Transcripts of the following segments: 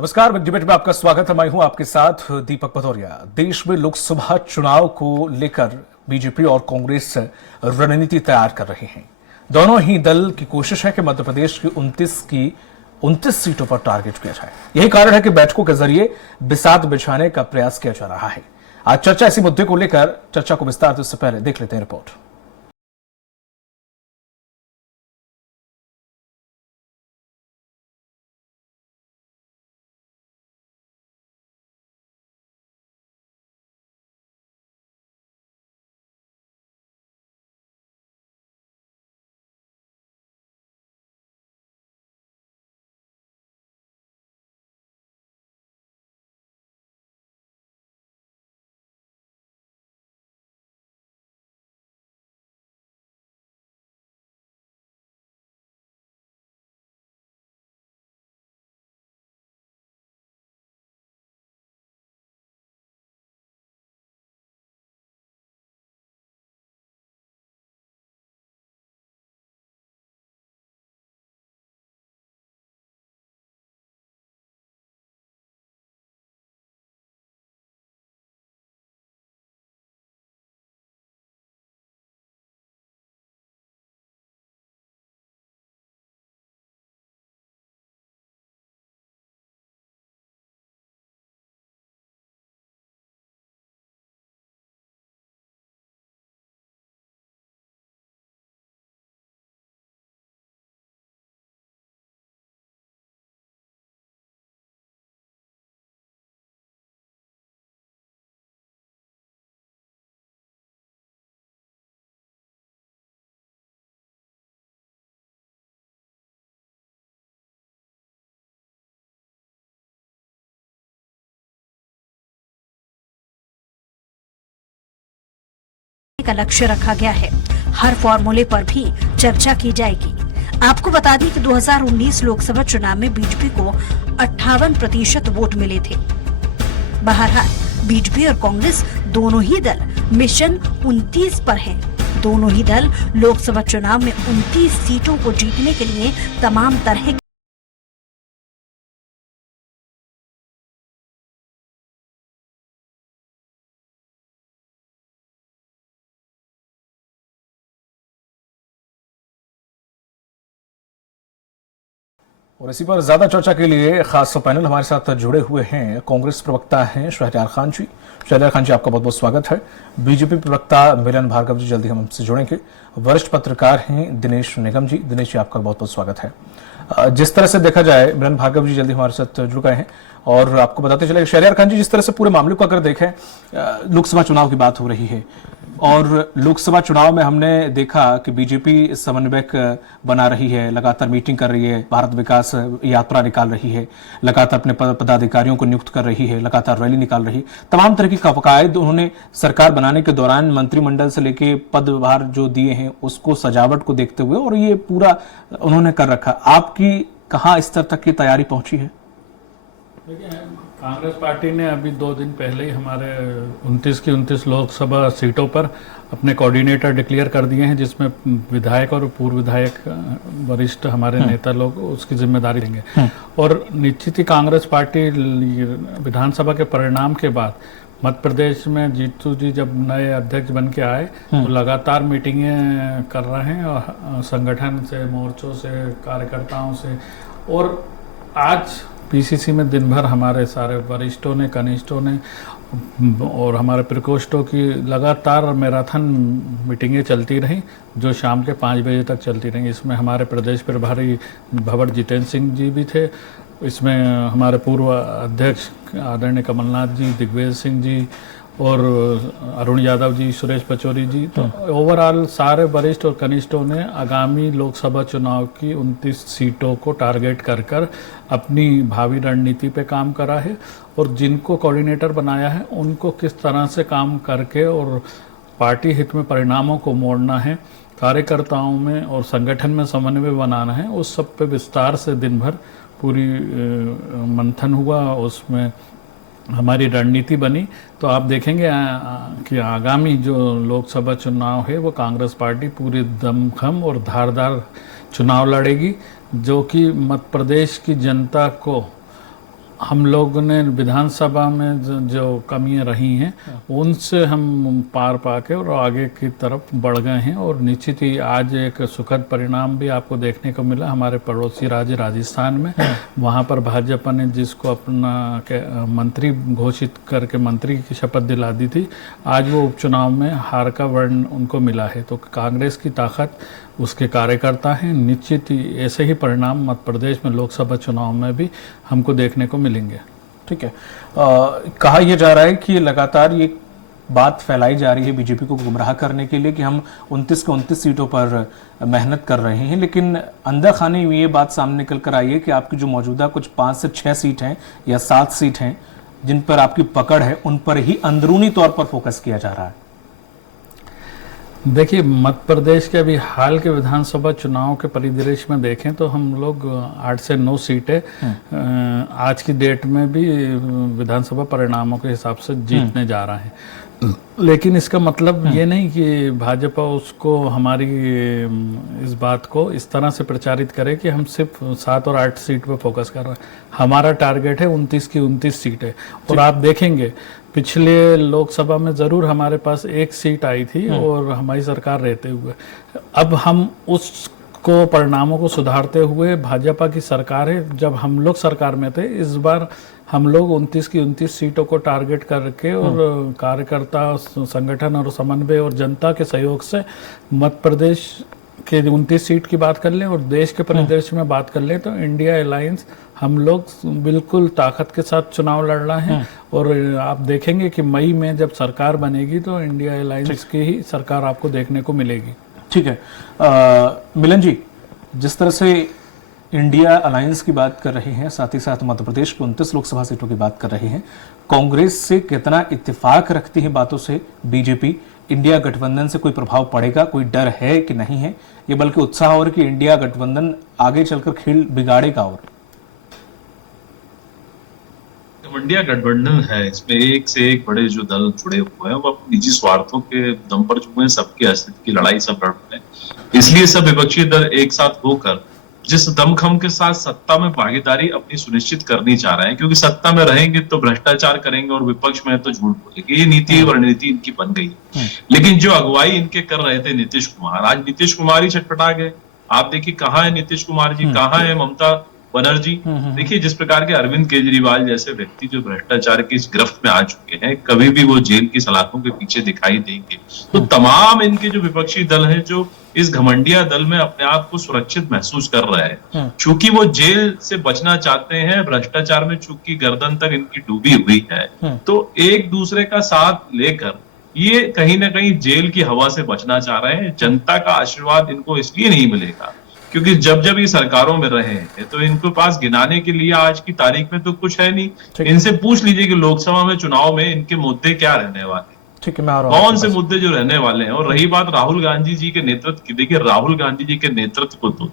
नमस्कार, big debate में आपका स्वागत है। मैं हूं आपके साथ दीपक भदौरिया। देश में लोकसभा चुनाव को लेकर बीजेपी और कांग्रेस रणनीति तैयार कर रहे हैं। दोनों ही दल की कोशिश है कि मध्य प्रदेश की 29 सीटों पर टारगेट किया जाए। यही कारण है कि बैठकों के जरिए बिसात बिछाने का प्रयास किया जा रहा है। आज चर्चा इसी मुद्दे को लेकर चर्चा को विस्तार से पहले देख लेते हैं रिपोर्ट। का लक्ष्य रखा गया है। हर फॉर्मूले पर भी चर्चा की जाएगी। आपको बता दें कि 2019 लोकसभा चुनाव में बीजेपी को 58% वोट मिले थे। बहरहाल बीजेपी और कांग्रेस दोनों ही दल मिशन 29 पर हैं। दोनों ही दल लोकसभा चुनाव में 29 सीटों को जीतने के लिए तमाम तरह और इसी पर ज्यादा चर्चा के लिए खास पैनल हमारे साथ जुड़े हुए हैं। कांग्रेस प्रवक्ता हैं शहरयार खान जी। शहरयार खान जी, आपका बहुत बहुत स्वागत है। बीजेपी प्रवक्ता मिलन भार्गव जी जल्दी हमसे जुड़ेंगे। वरिष्ठ पत्रकार हैं दिनेश निगम जी। दिनेश जी, आपका बहुत बहुत स्वागत है। जिस तरह से देखा जाए, मिलन भार्गव जी जल्दी हमारे साथ जुड़ गए हैं और आपको बताते चले शहरयार खान जी, जिस तरह से पूरे मामले को अगर देखें, लोकसभा चुनाव की बात हो रही है और लोकसभा चुनाव में हमने देखा कि बीजेपी समन्वयक बना रही है, लगातार मीटिंग कर रही है, भारत विकास यात्रा निकाल रही है, लगातार अपने पदाधिकारियों को नियुक्त कर रही है, लगातार रैली निकाल रही है, तमाम तरह की कवायद उन्होंने सरकार बनाने के दौरान मंत्रिमंडल से लेके पदभार जो दिए हैं उसको सजावट को देखते हुए, और ये पूरा उन्होंने कर रखा। आपकी कहाँ इस स्तर तक की तैयारी पहुंची है? देखिए, कांग्रेस पार्टी ने अभी 2 दिन पहले ही हमारे 29 की 29 लोकसभा सीटों पर अपने कोऑर्डिनेटर डिक्लेयर कर दिए हैं, जिसमें विधायक और पूर्व विधायक वरिष्ठ हमारे नेता लोग उसकी जिम्मेदारी लेंगे। और निश्चित ही कांग्रेस पार्टी विधानसभा के परिणाम के बाद मध्य प्रदेश में जीतू जी जब नए अध्यक्ष बन के आए तो लगातार मीटिंगें कर रहे हैं और संगठन से, मोर्चों से, कार्यकर्ताओं से। और आज पीसीसी में दिन भर हमारे सारे वरिष्ठों ने, कनिष्ठों ने और हमारे प्रकोष्ठों की लगातार मैराथन मीटिंगें चलती रहीं, जो शाम के 5 बजे तक चलती रहीं। इसमें हमारे प्रदेश प्रभारी भंवर जितेंद्र सिंह जी भी थे, इसमें हमारे पूर्व अध्यक्ष आदरणीय कमलनाथ जी, दिग्विजय सिंह जी और अरुण यादव जी, सुरेश पचौरी जी। तो ओवरऑल सारे वरिष्ठ और कनिष्ठों ने आगामी लोकसभा चुनाव की 29 सीटों को टारगेट कर अपनी भावी रणनीति पे काम करा है। और जिनको कोऑर्डिनेटर बनाया है उनको किस तरह से काम करके और पार्टी हित में परिणामों को मोड़ना है, कार्यकर्ताओं में और संगठन में समन्वय बनाना है, उस सब पे विस्तार से दिन भर पूरी मंथन हुआ। उसमें हमारी रणनीति बनी। तो आप देखेंगे कि आगामी जो लोकसभा चुनाव है वो कांग्रेस पार्टी पूरी दमखम और धारदार चुनाव लड़ेगी, जो कि मध्य प्रदेश की जनता को हम लोगों ने विधानसभा में जो कमियां रही हैं उनसे हम पार पाके और आगे की तरफ बढ़ गए हैं, और निश्चित ही आज एक सुखद परिणाम भी आपको देखने को मिला हमारे पड़ोसी राज्य राजस्थान में। वहां पर भाजपा ने जिसको अपना मंत्री घोषित करके मंत्री की शपथ दिला दी थी, आज वो उपचुनाव में हार का वर्ण उनको मिला है। तो कांग्रेस की ताकत उसके कार्यकर्ता हैं, निश्चित ही ऐसे ही परिणाम मध्य प्रदेश में लोकसभा चुनाव में भी हमको देखने को मिलेंगे। ठीक है। कहा यह जा रहा है कि लगातार ये बात फैलाई जा रही है बीजेपी को गुमराह करने के लिए कि हम 29 के 29 सीटों पर मेहनत कर रहे हैं, लेकिन अंदर खाने में ये बात सामने निकल कर आई है कि आपकी जो मौजूदा कुछ 5 से 6 सीट हैं या 7 सीट हैं जिन पर आपकी पकड़ है, उन पर ही अंदरूनी तौर पर फोकस किया जा रहा है। देखिए, मध्य प्रदेश के अभी हाल के विधानसभा चुनाव के परिदृश्य में देखें तो हम लोग 8 से 9 सीटें आज की डेट में भी विधानसभा परिणामों के हिसाब से जीतने जा रहे हैं। लेकिन इसका मतलब ये नहीं कि भाजपा उसको हमारी इस बात को इस तरह से प्रचारित करे कि हम सिर्फ 7 और 8 सीट पर फोकस कर रहे हैं। हमारा टारगेट है 29 की 29 सीटें। और आप देखेंगे पिछले लोकसभा में जरूर हमारे पास 1 सीट आई थी और हमारी सरकार रहते हुए, अब हम उसको परिणामों को सुधारते हुए भाजपा की सरकार है। जब हम लोग सरकार में थे, इस बार हम लोग 29 की 29 सीटों को टारगेट करके और कार्यकर्ता संगठन और समन्वय और जनता के सहयोग से मध्य प्रदेश के 29 सीट की बात कर लें और देश के परिदृश्य में बात कर लें तो इंडिया अलायंस हम लोग बिल्कुल ताकत के साथ चुनाव लड़ रहे हैं। और आप देखेंगे कि मई में जब सरकार बनेगी तो इंडिया अलायंस की ही सरकार आपको देखने को मिलेगी। ठीक है। मिलन जी, जिस तरह से इंडिया अलायंस की बात कर रहे हैं, साथ ही साथ मध्य प्रदेश की 29 लोकसभा सीटों की बात कर रहे हैं, कांग्रेस से कितना इत्तेफाक रखती है बातों से बीजेपी? इंडिया गठबंधन से कोई प्रभाव पड़ेगा, कोई डर है कि नहीं है? ये बल्कि उत्साह और कि इंडिया गठबंधन आगे चलकर खेल बिगाड़ेगा। और इंडिया गठबंधन है, इसमें एक से एक बड़े जो दल जुड़े हुए हैं वो अपने निजी स्वार्थों के दम पर जुड़े हैं, सबके अस्तित्व की लड़ाई सब लड़ रहे हैं। इसलिए सब विपक्षी दल एक साथ होकर जिस दमखम के साथ सत्ता में भागीदारी अपनी सुनिश्चित करनी चाह रहे हैं, क्योंकि सत्ता में रहेंगे तो भ्रष्टाचार करेंगे और विपक्ष में तो झूठ बोलेंगे, ये नीति और रणनीति इनकी बन गई है। लेकिन जो अगुवाई इनके कर रहे थे नीतीश कुमार, आज नीतीश कुमार ही छटपटा गए। आप देखिए कहाँ है नीतीश कुमार जी, कहाँ है ममता बनर्जी? देखिए जिस प्रकार के अरविंद केजरीवाल जैसे व्यक्ति जो भ्रष्टाचार की इस गिरफ्त में आ चुके हैं, कभी भी वो जेल की सलाखों के पीछे दिखाई देंगे। तो तमाम इनके जो विपक्षी दल हैं जो इस घमंडिया दल में अपने आप को सुरक्षित महसूस कर रहे हैं, चूंकि वो जेल से बचना चाहते हैं, भ्रष्टाचार में चूंकि गर्दन तक इनकी डूबी हुई है, तो एक दूसरे का साथ लेकर ये कहीं ना कहीं जेल की हवा से बचना चाह रहे हैं। जनता का आशीर्वाद इनको इसलिए नहीं मिलेगा क्योंकि जब जब ये सरकारों में रहे हैं तो इनके पास गिनाने के लिए आज की तारीख में तो कुछ है नहीं। इनसे पूछ लीजिए कि लोकसभा में चुनाव में इनके मुद्दे क्या रहने वाले, ठीक है, मैं कौन से मुद्दे जो रहने वाले हैं। और रही बात राहुल गांधी जी के नेतृत्व की, देखिए राहुल गांधी जी के नेतृत्व को तो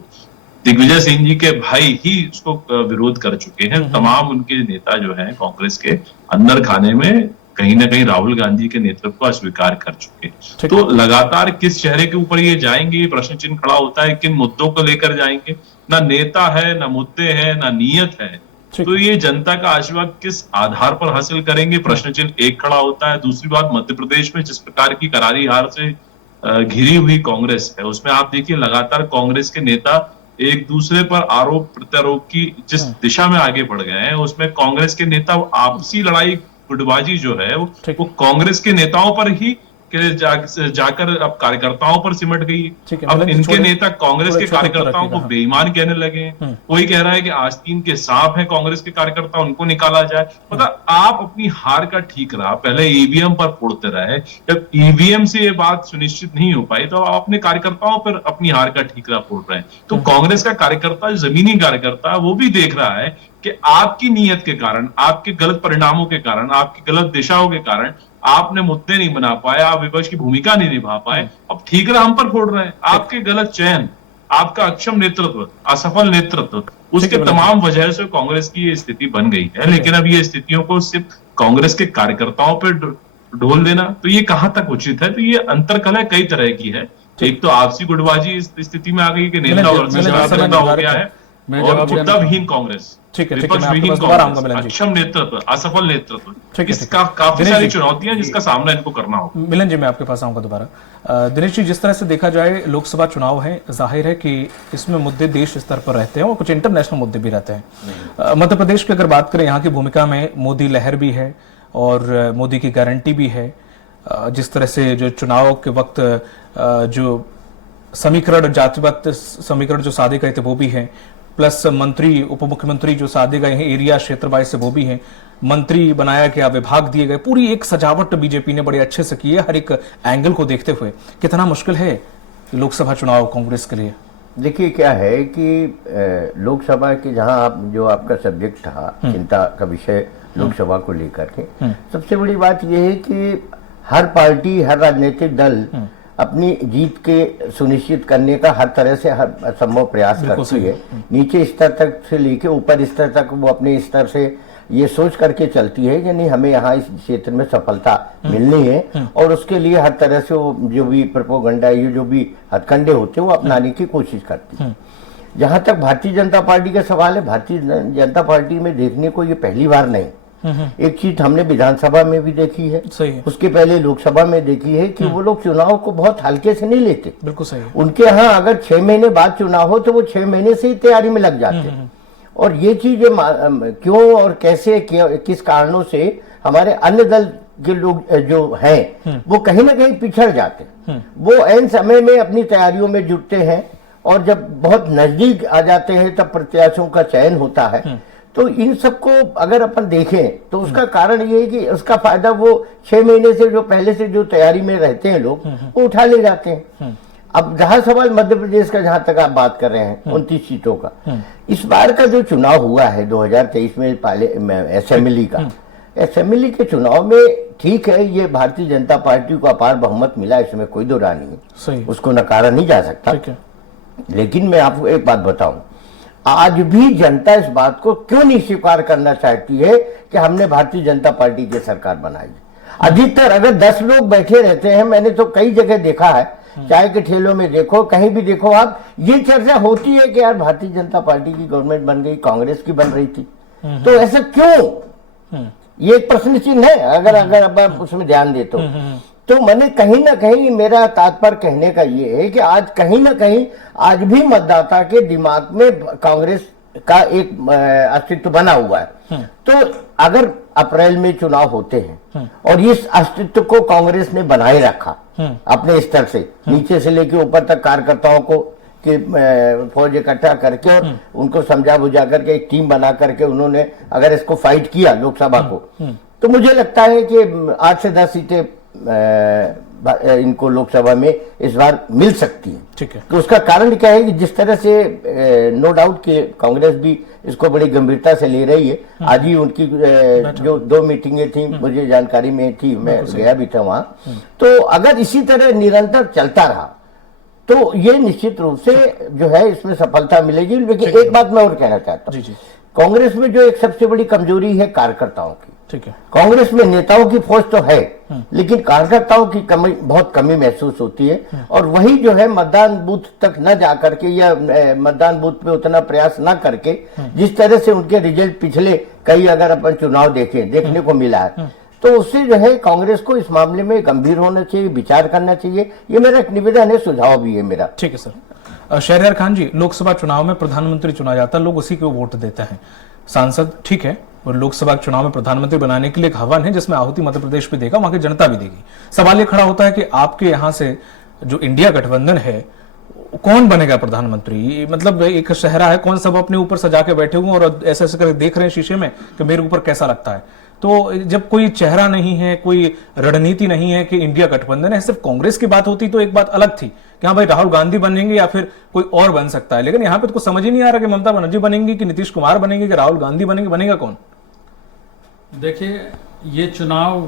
दिग्विजय सिंह जी के भाई ही उसको विरोध कर चुके हैं। तमाम उनके नेता जो है कांग्रेस के अंदर खाने में कहीं ना कहीं राहुल गांधी के नेतृत्व को अस्वीकार कर चुके हैं। तो लगातार किस चेहरे के ऊपर ये जाएंगे, प्रश्न चिन्ह खड़ा होता है, किन मुद्दों को लेकर जाएंगे। ना नेता है, ना मुद्दे हैं, ना नीयत है। तो ये जनता का आशीर्वाद किस आधार पर हासिल करेंगे, प्रश्न चिन्ह एक खड़ा होता है। दूसरी बात, मध्य प्रदेश में जिस प्रकार की करारी हार से घिरी हुई कांग्रेस है, उसमें आप देखिए लगातार कांग्रेस के नेता एक दूसरे पर आरोप प्रत्यारोप की जिस दिशा में आगे बढ़ गए हैं, उसमें कांग्रेस के नेता आपसी लड़ाई गुटबाजी जो है वो कांग्रेस के नेताओं पर ही जाकर अब कार्यकर्ताओं पर सिमट गई। अब इनके नेता कांग्रेस के कार्यकर्ताओं को बेईमान कहने लगे हैं। कोई कह रहा है कि आस्तीन के सांप हैं कांग्रेस के कार्यकर्ता, उनको निकाला जाए। मतलब आप अपनी हार का ठीक रहा, पहले ईवीएम पर फोड़ते रहे, जब ईवीएम से ये बात सुनिश्चित नहीं हो पाई तो आप अपने कार्यकर्ताओं पर अपनी हार का ठीकरा फोड़ रहे हैं। तो कांग्रेस का कार्यकर्ता, जमीनी कार्यकर्ता, वो भी देख रहा है कि आपकी नीयत के कारण, आपके गलत परिणामों के कारण, आपकी गलत दिशाओं के कारण आपने मुद्दे नहीं बना पाए, आप विपक्ष की भूमिका नहीं निभा पाए, अब ठीकरा हम पर फोड़ रहे हैं। आपके गलत चयन, आपका अक्षम नेतृत्व, असफल नेतृत्व, उसके तमाम वजह से कांग्रेस की ये स्थिति बन गई है। लेकिन अब ये स्थितियों को सिर्फ कांग्रेस के कार्यकर्ताओं पर ढोल देना, तो ये कहां तक उचित है? तो ये अंतर्कलह कई तरह की है। एक तो आपसी गुटबाजी इस स्थिति में आ गई कि नेता हो गया है, मैं और जवाब देना मुद्दाविहीन कांग्रेस, ठीक है, विपक्ष मैं आपके विहीन पास दोबारा आऊंगा कांग्रेस, मिलन जी। अक्षम नेतृत्व, असफल नेतृत्व, ठीक है, इसका काफी दिनेश सारी जी। चुनौतियां जिसका सामना इनको करना होगा। मिलन जी मैं आपके पास आऊंगा दोबारा। दिनेश जी, जिस तरह से देखा जाए लोकसभा चुनाव है, जाहिर है कि इसमें मुद्दे देश स्तर पर रहते हैं और कुछ इंटरनेशनल मुद्दे भी रहते हैं। मध्य प्रदेश की अगर बात करें, यहाँ की भूमिका में मोदी लहर भी है और मोदी की गारंटी भी है। जिस तरह से जो चुनाव के वक्त जो समीकरण, जातिगत समीकरण जो साधे गए थे वो भी है, प्लस मंत्री उप मुख्यमंत्री जो साधे गए हैं एरिया क्षेत्र वाइज से वो भी हैं, मंत्री बनाया गया, विभाग दिए गए, पूरी एक सजावट बीजेपी ने बड़े अच्छे से की है हर एक एंगल को देखते हुए। कितना मुश्किल है लोकसभा चुनाव कांग्रेस के लिए? देखिए क्या है कि लोकसभा के जहां आप जो आपका सब्जेक्ट था, चिंता का विषय लोकसभा को लेकर के, सबसे बड़ी बात यह है कि हर पार्टी, हर राजनीतिक दल अपनी जीत के सुनिश्चित करने का हर तरह से हर संभव प्रयास करती है। नीचे स्तर तक से लेके ऊपर स्तर तक वो अपने स्तर से ये सोच करके चलती है कि नहीं, हमें यहाँ इस क्षेत्र में सफलता मिलनी है, और उसके लिए हर तरह से वो जो भी प्रोपोगंडा, ये जो भी हथकंडे होते हैं वो अपनाने की कोशिश करती है। जहां तक भारतीय जनता पार्टी का सवाल है, भारतीय जनता पार्टी में देखने को ये पहली बार नहीं, एक चीज हमने विधानसभा में भी देखी है, सही है, उसके पहले लोकसभा में देखी है कि वो लोग चुनाव को बहुत हल्के से नहीं लेते। बिल्कुल सही है। उनके यहाँ अगर 6 महीने बाद चुनाव हो तो वो 6 महीने से ही तैयारी में लग जाते हैं। और ये चीज क्यों और कैसे किस कारणों से हमारे अन्य दल के लोग जो हैं वो कहीं ना कहीं पिछड़ जाते हैं। वो ऐन समय में अपनी तैयारियों में जुटते हैं और जब बहुत नजदीक आ जाते हैं तब प्रत्याशियों का चयन होता है। तो इन सबको अगर अपन देखें तो उसका कारण ये है कि उसका फायदा वो 6 महीने से जो पहले से जो तैयारी में रहते हैं लोग वो उठा ले जाते हैं। अब जहां सवाल मध्य प्रदेश का, जहां तक आप बात कर रहे हैं 29 सीटों का, इस बार का जो चुनाव हुआ है 2023 में असेंबली का, असेंबली के चुनाव में ठीक है, ये भारतीय जनता पार्टी को अपार बहुमत मिला, इसमें कोई दो राय नहीं है, सही, उसको नकारा नहीं जा सकता। ठीक है। लेकिन मैं आपको एक बात बताऊं, आज भी जनता इस बात को क्यों नहीं स्वीकार करना चाहती है कि हमने भारतीय जनता पार्टी की सरकार बनाई। अधिकतर अगर 10 लोग बैठे रहते हैं, मैंने तो कई जगह देखा है, चाय के ठेलों में देखो, कहीं भी देखो आप, ये चर्चा होती है कि यार भारतीय जनता पार्टी की गवर्नमेंट बन गई, कांग्रेस की बन रही थी, तो ऐसा क्यों? ये एक प्रश्न चिन्ह है अगर आप उसमें ध्यान देते हो। तो मैंने कहीं ना कहीं, मेरा तात्पर्य कहने का ये है कि आज कहीं ना कहीं आज भी मतदाता के दिमाग में कांग्रेस का एक अस्तित्व बना हुआ है। तो अगर अप्रैल में चुनाव होते हैं और इस अस्तित्व को कांग्रेस ने बनाए रखा अपने स्तर से, नीचे से लेकर ऊपर तक कार्यकर्ताओं को कि फौज इकट्ठा करके और उनको समझा बुझा करके एक टीम बना करके उन्होंने अगर इसको फाइट किया लोकसभा को, तो मुझे लगता है कि 8 से 10 सीटें इनको लोकसभा में इस बार मिल सकती है। ठीक है। तो उसका कारण क्या है कि जिस तरह से नो डाउट कि कांग्रेस भी इसको बड़ी गंभीरता से ले रही है। आज ही उनकी जो 2 मीटिंगें थी, मुझे जानकारी में थी, मैं गया भी था वहां। तो अगर इसी तरह निरंतर चलता रहा तो ये निश्चित रूप से जो है इसमें सफलता मिलेगी। लेकिन एक बात मैं और कहना चाहता हूँ, कांग्रेस में जो एक सबसे बड़ी कमजोरी है कार्यकर्ताओं की। ठीक है। कांग्रेस में नेताओं की फौज तो है, लेकिन कार्यकर्ताओं की कमी, बहुत कमी महसूस होती है। और वही जो है मतदान बूथ तक न जाकर के या मतदान बूथ पे उतना प्रयास न करके, जिस तरह से उनके रिजल्ट पिछले कई अगर अपन चुनाव देखने को मिला है, तो उससे जो है कांग्रेस को इस मामले में गंभीर होना चाहिए, विचार करना चाहिए। ये मेरा एक निवेदन है, सुझाव भी है मेरा। ठीक है सर। शहरयार खान जी, लोकसभा चुनाव में प्रधानमंत्री चुना जाता है, लोग उसी को वोट देते हैं, सांसद, ठीक है, और लोकसभा चुनाव में प्रधानमंत्री बनाने के लिए एक हवन है जिसमें आहुति मध्य प्रदेश भी देगा, वहां की जनता भी देगी। सवाल ये खड़ा होता है कि आपके यहां से जो इंडिया गठबंधन है, कौन बनेगा प्रधानमंत्री? मतलब एक शहरा है, कौन सब अपने ऊपर सजा के बैठे हुए और ऐसे ऐसे कर देख रहे हैं शीशे में कि मेरे ऊपर कैसा लगता है। तो जब कोई चेहरा नहीं है, कोई रणनीति नहीं है कि इंडिया गठबंधन है, सिर्फ कांग्रेस की बात होती तो एक बात अलग थी कि हाँ भाई राहुल गांधी बनेंगे या फिर कोई और बन सकता है। लेकिन यहाँ पे तो समझ ही नहीं आ रहा कि ममता बनर्जी बनेंगी कि नीतीश कुमार बनेंगे कि राहुल गांधी बनेंगे, बनेगा कौन? देखिए, ये चुनाव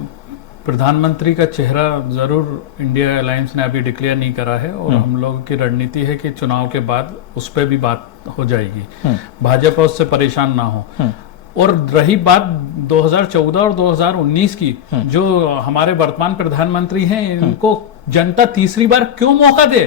प्रधानमंत्री का चेहरा जरूर इंडिया अलायंस ने अभी डिक्लेयर नहीं करा है, और हम लोगों की रणनीति है कि चुनाव के बाद उस पर भी बात हो जाएगी, भाजपा उससे परेशान ना हो। और रही बात 2014 और 2019 की, जो हमारे वर्तमान प्रधानमंत्री हैं, इनको जनता तीसरी बार क्यों मौका दे?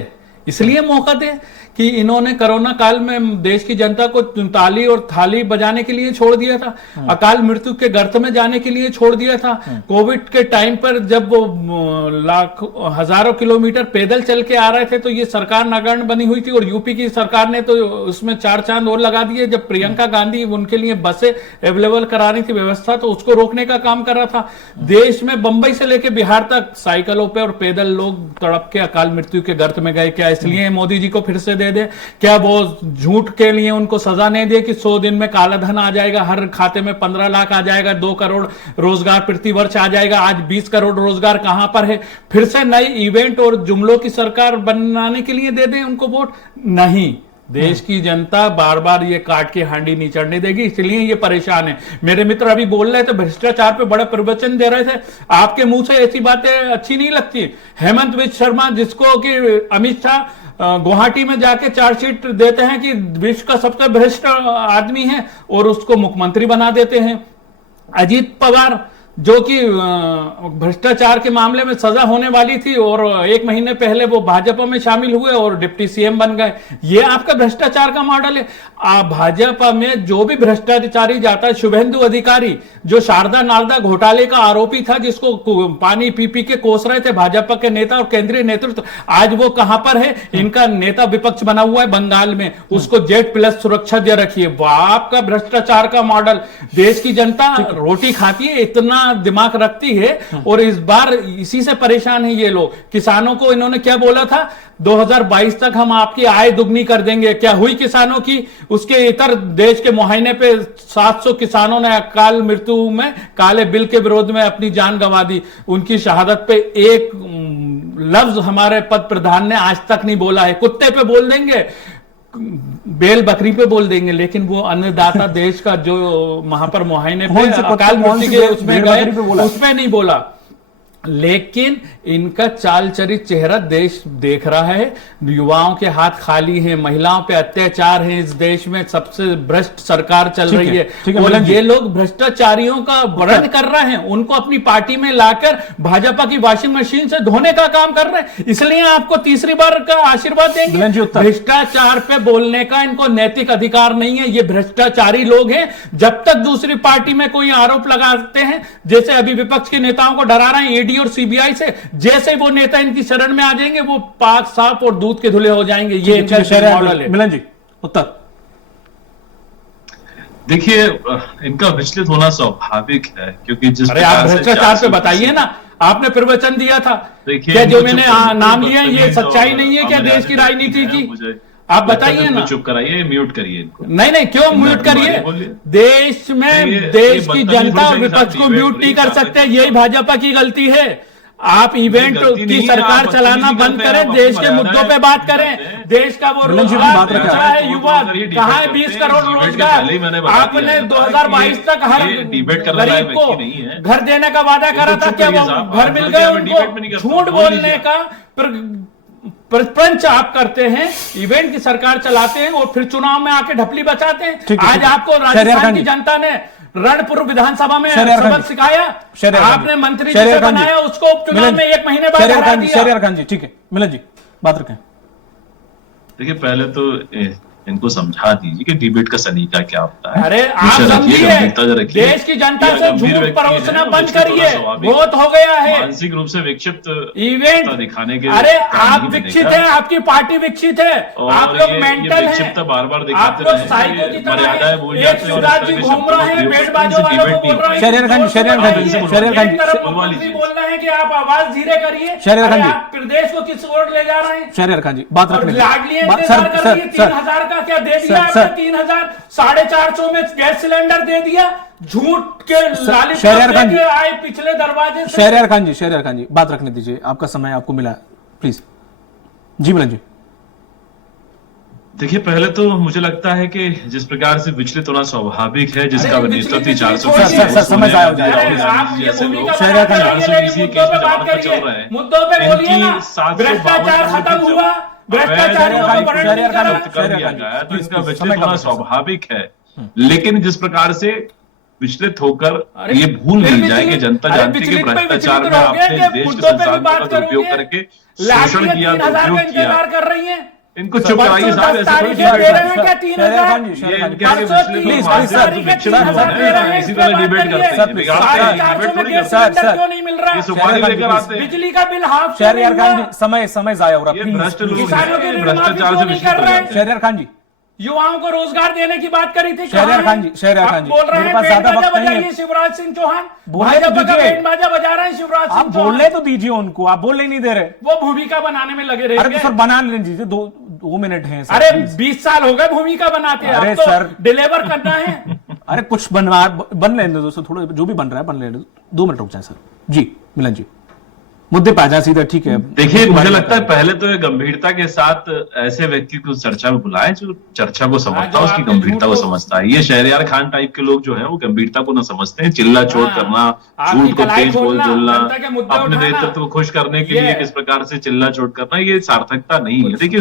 इसलिए मौका दे कि इन्होंने कोरोना काल में देश की जनता को ताली और थाली बजाने के लिए छोड़ दिया था, अकाल मृत्यु के गर्त में जाने के लिए छोड़ दिया था। कोविड के टाइम पर जब वो हजारों किलोमीटर पैदल चल के आ रहे थे तो ये सरकार नगण्य बनी हुई थी, और यूपी की सरकार ने तो उसमें 4 चांद और लगा दिए। जब प्रियंका गांधी उनके लिए बसें अवेलेबल करा रही थी व्यवस्था, तो उसको रोकने का काम कर रहा था। देश में बंबई से लेकर बिहार तक साइकिलों पे और पैदल लोग तड़प के अकाल मृत्यु के गर्त में गए। क्या इसलिए मोदी जी को फिर से दे दे? क्या वो झूठ के लिए उनको सजा नहीं दे कि 100 दिन में काला धन आ जाएगा, हर खाते में 15 लाख आ जाएगा, 2 करोड़ रोजगार प्रति वर्ष आ जाएगा? आज 20 करोड़ रोजगार कहां पर है? फिर से नई इवेंट और जुमलों की सरकार बनाने के लिए दे दें उनको वोट? नहीं, देश की जनता बार बार ये काट के हांडी नहीं चढ़ने देगी, इसलिए ये परेशान है। मेरे मित्र अभी बोल रहे थे, भ्रष्टाचार पे बड़ा प्रवचन दे रहे थे, आपके मुंह से ऐसी बातें अच्छी नहीं लगती। हेमंत विश्व शर्मा, जिसको कि अमित शाह गुवाहाटी में जाके चार्जशीट देते हैं कि विश्व का सबसे भ्रष्ट आदमी है, और उसको मुख्यमंत्री बना देते हैं। अजीत पवार, जो कि भ्रष्टाचार के मामले में सजा होने वाली थी, और 1 महीने पहले वो भाजपा में शामिल हुए और डिप्टी सीएम बन गए। ये आपका भ्रष्टाचार का मॉडल है। भाजपा में जो भी भ्रष्टाचारी जाता है, शुभेंदु अधिकारी जो शारदा नारदा घोटाले का आरोपी था, जिसको पानी पी पी के कोस रहे थे भाजपा के नेता और केंद्रीय नेतृत्व, आज वो कहां पर है? इनका नेता विपक्ष बना हुआ है बंगाल में, उसको Z+ सुरक्षा दे रखी है। वो आपका भ्रष्टाचार का मॉडल। देश की जनता रोटी खाती है, इतना दिमाग रखती है, और इस बार इसी से परेशान है ये लोग। किसानों को इन्होंने क्या बोला था? 2022 तक हम आपकी आय दुगनी कर देंगे। क्या हुई किसानों की? उसके इतर देश के मुहायने पे 700 किसानों ने अकाल मृत्यु में काले बिल के विरोध में अपनी जान गंवा दी। उनकी शहादत पे एक लफ्ज हमारे पद प्रधान ने आज तक नहीं बोला है। कुत्ते पे बोल देंगे, बेल बकरी पे बोल देंगे, लेकिन वो अन्नदाता देश का जो वहां पर मुहायने पे अकाल मृत्यु के उसमें गए, उसमें नहीं बोला। लेकिन इनका चाल चरित चेहरा देश देख रहा है। युवाओं के हाथ खाली हैं, महिलाओं पे अत्याचार है, इस देश में सबसे भ्रष्ट सरकार चल रही है, और ये लोग भ्रष्टाचारियों का वर्णन कर रहे हैं, उनको अपनी पार्टी में लाकर भाजपा की वॉशिंग मशीन से धोने का काम कर रहे हैं। इसलिए आपको तीसरी बार का आशीर्वाद देंगे। भ्रष्टाचार पे बोलने का इनको नैतिक अधिकार नहीं है। ये भ्रष्टाचारी लोग हैं। जब तक दूसरी पार्टी में कोई आरोप लगाते हैं, जैसे अभी विपक्ष के नेताओं को डरा रहे हैं ईडी और सीबीआई से, जैसे वो नेता इनकी शरण में आ जाएंगे, वो पाक साफ और दूध के धुले हो जाएंगे। ये इनका मॉडल है। मिलन जी, उत्तर। देखिए, इनका विचलित होना स्वाभाविक है, क्योंकि जिस आप भ्रष्टाचार पे बताइए ना, आपने प्रवचन दिया था, क्या जो मैंने नाम लिया ये सच्चाई नहीं है क्या देश की राजनीति की? आप बताइए ना। चुप कराइए, म्यूट करिए इनको। नहीं, क्यों म्यूट करिए? देश में देश की जनता और विपक्ष को म्यूट नहीं कर सकते, यही भाजपा की गलती है। आप इवेंट की सरकार चलाना बंद करें, देश के मुद्दों पे बात करें। देश का वो रोजगार दूसरा है, युवा कहाँ है? 20 करोड़ रोजगार आपने 2022 तक हर गरीब को घर देने का वादा करा था, क्या वो घर मिल गए उनको? झूठ बोलने का प्रपंच आप करते हैं, इवेंट की सरकार चलाते हैं और फिर चुनाव में आके ढपली बचाते हैं। आज आपको राजस्थान की जनता ने रणपुर विधानसभा में सबक सिखाया, आपने मंत्री जिसे बनाया उसको उपचुनाव में 1 महीने बाद हरा दिया। शहरयार खान जी, ठीक है, मिलन जी बात रखें। देखिए, पहले तो इनको समझा दीजिए कि डिबेट का सलीका क्या होता है। अरे आप समझिए, देश की जनता से झूठ परोसना बंद करिए, बहुत हो गया है। मानसिक रूप से विक्षिप्त इवेंट दिखाने के, अरे आप विकसित है, आपकी पार्टी विकसित है, आप लोग मेंटल है, बार-बार आप लोग साइको की तरह है। एक शिवराज जी घूम रहे हैं, बेटबाजों वालों को बोल रहे हैं। शहरयार खान जी बोल रहे हैं कि आप आवाज धीरे करिए। शहरयार खान जी, आप प्रदेश को किस ओर ले जा रहे हैं? शहरयार खान जी बात रखने, लाडली इंतजार कर रही है। 3000 का क्या दे दिया आपने? 3000, 450 में गैस सिलेंडर दे दिया, झूठ के लाली आए पिछले दरवाजे से। शहरयार खान जी बात रखने दीजिए, आपका समय आपको मिला, प्लीज। जी मिलन जी। देखिए, पहले तो मुझे लगता है कि जिस प्रकार से विचलित होना स्वाभाविक है, जिसका नेतृत्व 400 समझ आया हो जाएगा। मुद्दों पे बोलिए ना, भ्रष्टाचार खत्म हुआ, भ्रष्टाचारियों को वर्णन कर दिया गया, तो इसका विचलित होना स्वाभाविक है। लेकिन जिस प्रकार से विचलित होकर अरे, ये भूल फिर नहीं जाए कि विचलित- जनता अरे, जानती है कि विचलित पे भ्रष्टाचार विचलित में रहोगे आपने कि देश के मुद्दों पे भी संसाधनों बात का दुरुपयोग करोगे। करके लाडली शोषण किया, 3,000 का दुरुपयोग किया। इंतजार कर रही है। इनको चुप कराइए परसों साहब, 10 ऐसे थोड़ी तारीख चुप दे रहे बैठे। हैं क्या शहरियार 3,000? खान जी, ये शहरियार खान जी। इनके आगे परसों विचलित प्लीज, लोग प्लीज, मानते हैं, सर, तो के विचलित 3,000 लोग दे रहे हैं, हैं, इसी इस पे तरह बात डिबेट करिए। करते हैं, बिगाड़ते हैं, 450 डिबेट में थोड़ी गैस करते हैं। सिलेंडर क्यों नहीं मिल रहा? ये सुपारी शहरियार लेकर खान आते हैं। बिजली का बिल हाफ से शहरियार नहीं खान हुआ। जी, समय जाया हो रहा ये प्लीज। भ्रष्ट लोग किसानों की हैं, ऋण भ्रष्टाचार माफी से क्यों नहीं विचलित कर हो रहे? जाते हैं। शहरियार खान जी, युवाओं को रोजगार देने की बात करी थी। शहरियार खान जी, शहरियार खान जी, बोल रहे मेरे हैं पास बैंड ज्यादा बाजा वक्त नहीं है। बजाइए शिवराज सिंह चौहान। बोलने तो भाजपा का दीजिए। बैंड बाजा बजा रहे हैं शिवराज आप सिंह चौहान। बोलने तो दीजिए उनको, आप बोलने नहीं दे रहे। वो भूमिका बनाने में लगे अरे रहेंगे। तो सर बना लेने दीजिए, 2 मिनट हैं सर, अरे प्लीज। 20 साल हो गए भूमिका बनाते हैं। अरे अब तो सर। डिलीवर करना है। अरे कुछ बन लेने दो दोस्तों, थोड़ा जो भी बन रहा है बन लेने दो। 2 मिनट रुक जाए सर जी। मिलन जी, मुद्दे पे आ जाए सीधा, ठीक है। देखिए, मुझे लगता है पहले तो ये गंभीरता के साथ ऐसे व्यक्ति को चर्चा में बुलाएं जो चर्चा को समझता जो है, उसकी आपने गंभीरता को झूठ को- समझता है। ये शहरियार खान टाइप के लोग जो हैं वो गंभीरता को न समझते हैं। चिल्ला चोट हाँ, करना, आपकी झूठ को कलाई तेज बोल खोलना, बोलना, जनता के मुद्दे अपने उठाना, नेतृत्व को खुश करने के ये- लिए किस प्रकार से चिल्ला चोट करना, ये सार्थकता नहीं है। देखिए,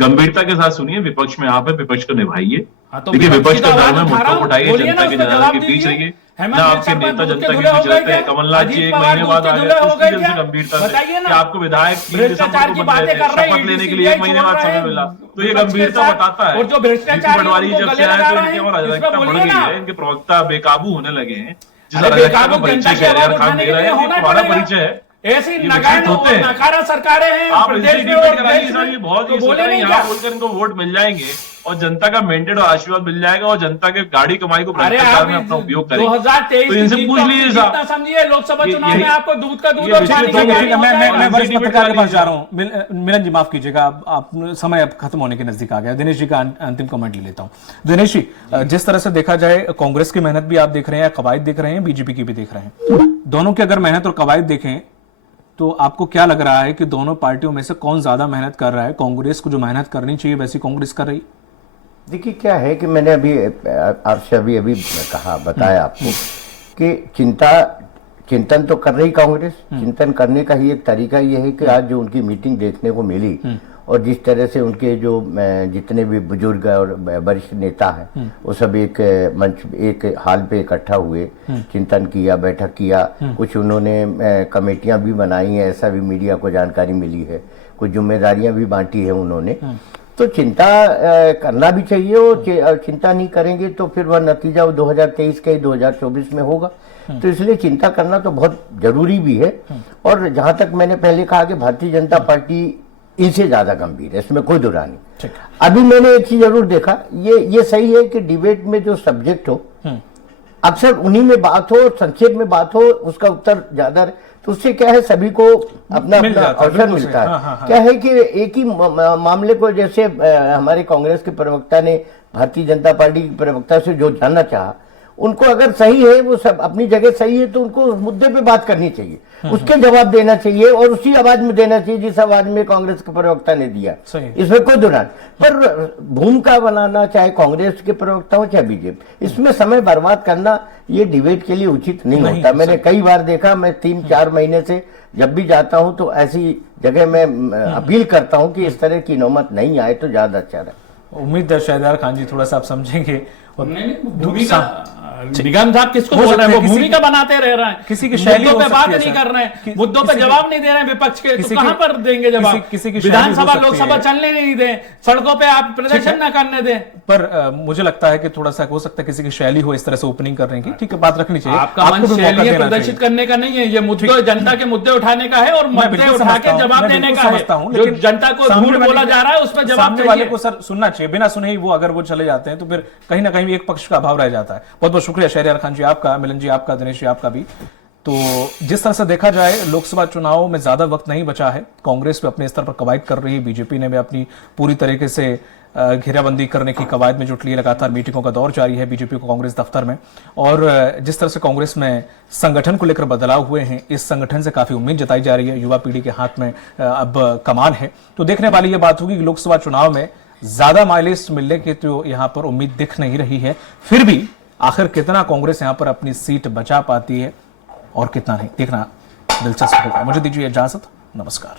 गंभीरता के साथ सुनिए, विपक्ष में आप है, विपक्ष को निभाइए। हाँ, तो देखिए, विपक्ष विपक्ष की का तो धर्म आवाज है, उठा रहा मुद्दों को हूं। उठाइए, बोलिए ना, जनता के उस पर जनाधार जवाब के बीच दीजिए। रहिए। हेमंत ना बिस्वा आपके नेता दूध के जनता के धुले हो बीच गए रहते क्या? हैं। कमलनाथ जी अजीत 1 पवार महीने दूध बाद के आ धुले गए, हो उसकी गए जैसी क्या? गंभीरता से बताइए ना। कि आपको विधायक 3 दिसंबर भ्रष्टाचार को की बदले बातें थे, कर रहे हैं, शपथ लेने के लिए EDC 1 महीने बाद छोड़ रहे समय हैं, मिला, तो ये विपक्ष के गंभीरता साथ। बताता है। और जो भ्रष्टाचारी जीतू पटवारी उनको जब गले से आए लगा तो रहे इनकी हैं, और इस पे अराजकता बढ़ बोलिए गई ना। है, इनके प्रवक्ता बेकाबू होने लगे हैं। जिस अरे अराजकता बेकाबू का जनता परिचय की आवाज शहरियार खान उठाने दे के रहे लिए हैं, होना ये तुम्हारा पड़ेगा। परिचय है। ऐसी ये नगान विचलित होते और हैं। नकारा सरकारें हैं आप प्रदेश इनसे में डिबेट और कराइए देश साहब, ये में, बहुत तो ये सोच बोले रहे हैं नहीं यहाँ क्या? बोलकर इनको वोट मिल जाएंगे और जनता का मेंटेड और आशीर्वाद मिल जाएगा और जनता के गाड़ी कमाई को अरे भ्रष्टाचार आप में अपना उपयोग करेंगे। 2023 तो इनसे की पूछ जीत लीजिए तो साहब। जितना समझिए लोकसभा ये- चुनाव में यही- आपको दूध का दूध ये और विचलित पानी हो का गए। पानी ठीक है, हो मैं जाएगा। वरिष्ठ डिबेट पत्रकार के करा पास जा रहा हूँ। मिलन जी माफ कीजिएगा, आप समय अब खत्म होने के नजदीक आ गया। दिनेश जी का अंतिम कमेंट ले लेता हूँ। दिनेश जी, जिस तरह से देखा जाए, कांग्रेस की मेहनत भी आप देख रहे हैं, कवायद देख रहे हैं, बीजेपी की भी देख रहे हैं, दोनों की अगर मेहनत और कवायद देखें तो आपको क्या लग रहा है कि दोनों पार्टियों में से कौन ज्यादा मेहनत कर रहा है? कांग्रेस को जो मेहनत करनी चाहिए वैसी कांग्रेस कर रही? देखिए क्या है कि मैंने अभी आपसे अभी कहा, बताया आपको कि चिंतन तो कर रही कांग्रेस। चिंतन करने का ही एक तरीका ये है कि आज जो उनकी मीटिंग देखने को मिली और जिस तरह से उनके जो जितने भी बुजुर्ग और वरिष्ठ नेता हैं वो सब एक मंच, एक हाल पे इकट्ठा हुए, चिंतन किया, बैठक किया। कुछ उन्होंने कमेटियां भी बनाई हैं, ऐसा भी मीडिया को जानकारी मिली है। कुछ जिम्मेदारियां भी बांटी है उन्होंने। तो चिंता करना भी चाहिए और चिंता नहीं करेंगे तो फिर वह नतीजा 2023 के 2024 में होगा। तो इसलिए चिंता करना तो बहुत जरूरी भी है। और जहां तक मैंने पहले कहा कि भारतीय जनता पार्टी इनसे ज्यादा गंभीर है, इसमें कोई दुरा नहीं। अभी मैंने एक चीज जरूर देखा, ये सही है कि डिबेट में जो सब्जेक्ट हो अक्सर उन्हीं में बात हो, संक्षेप में बात हो, उसका उत्तर ज्यादा रहे, तो उससे क्या है सभी को अपना मिल अपना जाता है, अवसर बिल्कुल मिलता सही। है। हाँ। क्या है कि एक ही मामले को, जैसे हमारे कांग्रेस के प्रवक्ता ने भारतीय जनता पार्टी की प्रवक्ता से जो जानना चाहा, उनको अगर सही है, वो सब अपनी जगह सही है, तो उनको उस मुद्दे पे बात करनी चाहिए, उसके जवाब देना चाहिए और उसी आवाज में देना चाहिए जिस आवाज में कांग्रेस के प्रवक्ता ने दिया। इसमें कोई दुरान, पर भूमिका बनाना चाहे कांग्रेस के प्रवक्ता हो चाहे बीजेपी, इसमें समय बर्बाद करना ये डिबेट के लिए उचित नहीं होता। मैंने कई बार देखा, मैं 3-4 महीने से जब भी जाता हूं तो ऐसी जगह मैं अपील करता हूं कि इस तरह की नौबत नहीं आए तो ज्यादा अच्छा रहे। उम्मीद है शहरियार खान जी थोड़ा सा आप समझेंगे। भूमिका निगम साहब किसको बोल रहे हैं? वो भूमिका बनाते रह रहे हैं, किसी की शैली मुद्दों हो पे बात सकती है नहीं सर। कर रहे हैं, मुद्दों पे जवाब नहीं दे रहे हैं विपक्ष के, तो किसी कहां की- पर देंगे जवाब? किसी की शैली विधानसभा हो सकती लोकसभा है। चलने नहीं दें, सड़कों पे आप प्रदर्शन न करने दें। पर मुझे लगता है कि थोड़ा सा हो सकता है किसी की शैली हो इस तरह से ओपनिंग करने की। ठीक है, बात रखनी चाहिए। आपका आपको मन भी मौका शैली देना प्रदर्शित चाहिए। करने का नहीं है, ये मुद्दे जनता के मुद्दे उठाने का है और मैं मुद्दे बिल्कुल उठा समझता के हूं, जवाब मैं देने बिल्कुल का है। समझता हूं, जो लेकिन जनता को सामने झूठ वाले बोला जा रहा है उस पर जवाब सामने वाले चाहिए। को सर सुनना चाहिए। बिना सुने ही वो अगर वो चले जाते हैं तो फिर कहीं ना कहीं एक पक्ष का अभाव रह जाता है। बहुत बहुत शुक्रिया शहरियार खान जी आपका, मिलन जी आपका, दिनेश जी आपका भी। तो जिस तरह से देखा जाए, लोकसभा चुनाव में ज्यादा वक्त नहीं बचा है। कांग्रेस भी अपने स्तर पर कवायद कर रही है, बीजेपी ने भी अपनी पूरी तरीके से घेराबंदी करने की कवायद में जुट ली है। लगातार मीटिंगों का दौर जारी है बीजेपी को कांग्रेस दफ्तर में। और जिस तरह से कांग्रेस में संगठन को लेकर बदलाव हुए हैं, इस संगठन से काफी उम्मीद जताई जा रही है। युवा पीढ़ी के हाथ में अब कमान है। तो देखने वाली यह बात होगी कि लोकसभा चुनाव में ज्यादा माइलेज मिलने की तो यहां पर उम्मीद दिख नहीं रही है। फिर भी आखिर कितना कांग्रेस यहां पर अपनी सीट बचा पाती है और कितना नहीं, देखना दिलचस्प होगा। मुझे दीजिए इजाजत, नमस्कार।